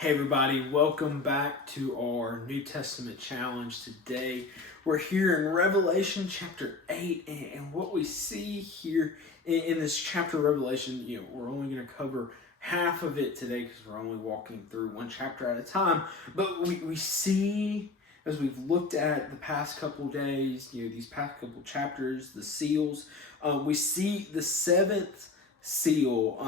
Hey everybody, welcome back to our New Testament challenge. Today we're here in Revelation chapter 8, and what we see here in this chapter of Revelation, we're only going to cover half of it today because we're only walking through one chapter at a time, but we see, as we've looked at the past couple days, these past couple chapters, the seals, we see the seventh seal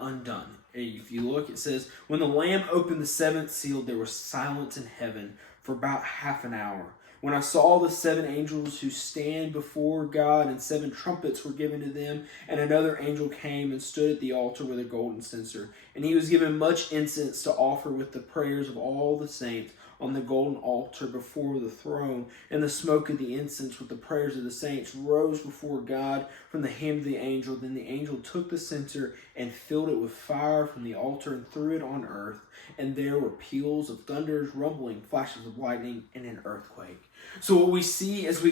undone. If you look, it says, when the Lamb opened the seventh seal, there was silence in heaven for about half an hour. When I saw the seven angels who stand before God, and seven trumpets were given to them, and another angel came and stood at the altar with a golden censer, and he was given much incense to offer with the prayers of all the saints on the golden altar before the throne. And the smoke of the incense with the prayers of the saints rose before God from the hand of the angel. Then the angel took the censer and filled it with fire from the altar and threw it on earth. And there were peals of thunders, rumbling, flashes of lightning, and an earthquake. So what we see as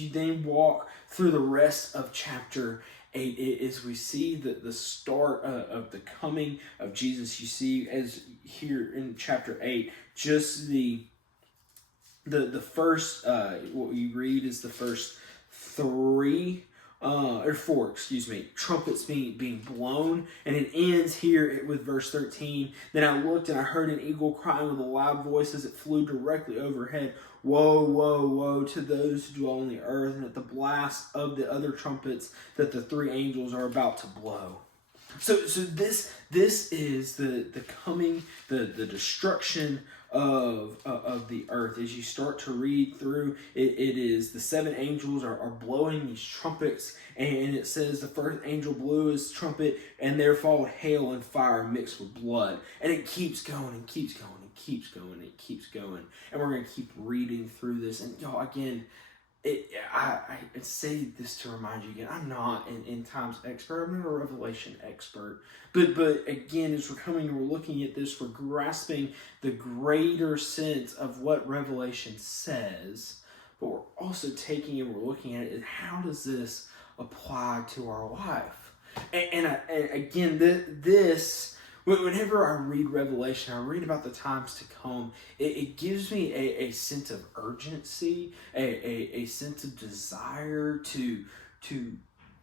you then walk through the rest of chapter 8 is we see the start of the coming of Jesus. You see, as here in chapter 8, just the first, what you read is the first four, trumpets being blown, and it ends here with verse 13. Then I looked and I heard an eagle crying with a loud voice as it flew directly overhead, woe, woe, woe to those who dwell on the earth, and at the blast of the other trumpets that the three angels are about to blow. So this is the coming, the destruction of the earth. As you start to read through, it is the seven angels are blowing these trumpets, and it says the first angel blew his trumpet, and there followed hail and fire mixed with blood. And it keeps going and keeps going and keeps going and keeps going. And we're going to keep reading through this. And y'all, again, I say this to remind you again, I'm not an end times expert. I'm not a Revelation expert. But again, as we're coming and we're looking at this, we're grasping the greater sense of what Revelation says, but we're also taking and we're looking at it, and how does this apply to our life? And again, whenever I read Revelation, I read about the times to come, it gives me a sense of urgency, a sense of desire to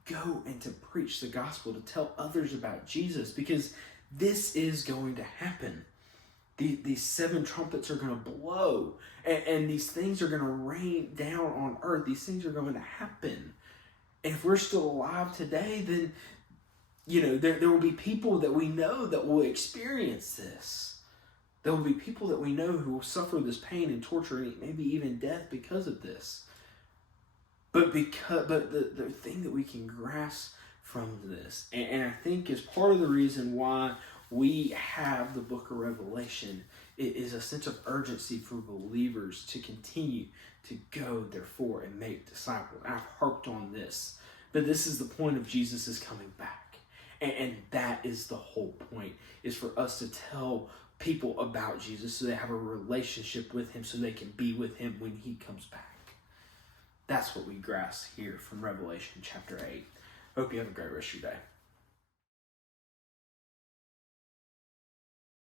go and to preach the gospel, to tell others about Jesus, because this is going to happen. These seven trumpets are going to blow, and these things are going to rain down on earth. These things are going to happen. And if we're still alive today, then there will be people that we know that will experience this. There will be people that we know who will suffer this pain and torture and maybe even death because of this. But the thing that we can grasp from this, and I think is part of the reason why we have the book of Revelation, it is a sense of urgency for believers to continue to go, therefore, and make disciples. I've harped on this, but this is the point of Jesus' coming back. And that is the whole point, is for us to tell people about Jesus so they have a relationship with him, so they can be with him when he comes back. That's what we grasp here from Revelation chapter 8. Hope you have a great rest of your day.